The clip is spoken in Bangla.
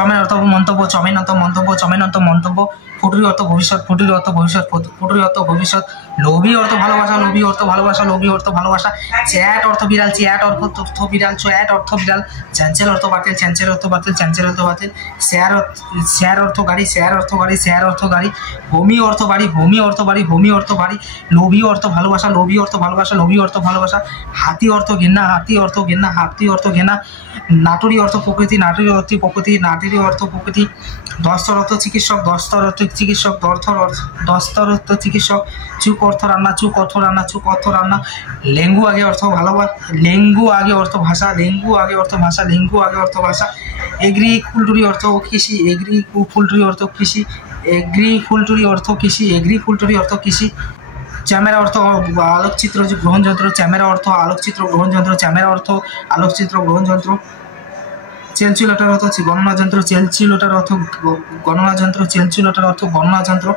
চমের অর্থ মন্তব্য, চমের অর্থ মন্তব্য, চমের অর্থ মন্তব্য। ফুটুরি অর্থ ভবিষ্যৎ, ফুটুরি অর্থ ভবিষ্যৎ, ফুটুরি অর্থ ভবিষ্যৎ। লোভী অর্থ ভালোবাসা, লোভী অর্থ ভালোবাসা, লোভী অর্থ ভালোবাসা। চ্যাট অর্থ বিড়াল, চ্যাট অর্থ বিড়াল, চ্যাট অর্থ বিড়াল। চ্যাঞ্চেল অর্থ বাতিল, চ্যাঞ্চেল অর্থ বাতিল, চ্যাঞ্চেল অর্থ বাতিল। শেয়ার অর্থ গাড়ি, শেয়ার অর্থ গাড়ি, শেয়ার অর্থ গাড়ি। ভূমি অর্থ বাড়ি, ভূমি অর্থ বাড়ি, ভূমি অর্থ বাড়ি। লোভী অর্থ ভালোবাসা, লোভী অর্থ ভালোবাসা, লোভী অর্থ ভালোবাসা। হাতি অর্থ ঘেন্না, হাতি অর্থ ঘেন্না, হাতি অর্থ ঘেন্না। নাটুরি অর্থ প্রকৃতি, নাটুরি অর্থ প্রকৃতি, নাটুরি অর্থ প্রকৃতি। দস্তর অর্থ চিকিৎসক, দস্তর অর্থ চিকিৎসক, দস্তর অর্থ চিকিৎসক। চুক অর্থ রান্না, চুক অর্থ রান্না, চুক অর্থ রান্না। লেঙ্গু আগে অর্থ ভালোবাসা, লেঙ্গু আগে অর্থ ভাষা, লেঙ্গু আগে অর্থ ভাষা, লেঙ্গু আগে অর্থ ভাষা। এগ্রিকুলটুরি অর্থ কৃষি, এগ্রিকুলটুরি অর্থ কৃষি, এগ্রিকুলটুরি অর্থ কৃষি, এগ্রিকুলটুরি অর্থ কৃষি। ক্যামেরা অর্থ আলোকচিত্র গ্রহণযন্ত্র, ক্যামেরা অর্থ আলোকচিত্র গ্রহণযন্ত্র, ক্যামেরা অর্থ আলোকচিত্র গ্রহণযন্ত্র। ক্যালকুলেটর অর্থ গণনা যন্ত্র, ক্যালকুলেটর অর্থ গণনা যন্ত্র, ক্যালকুলেটর অর্থ গণনা যন্ত্র।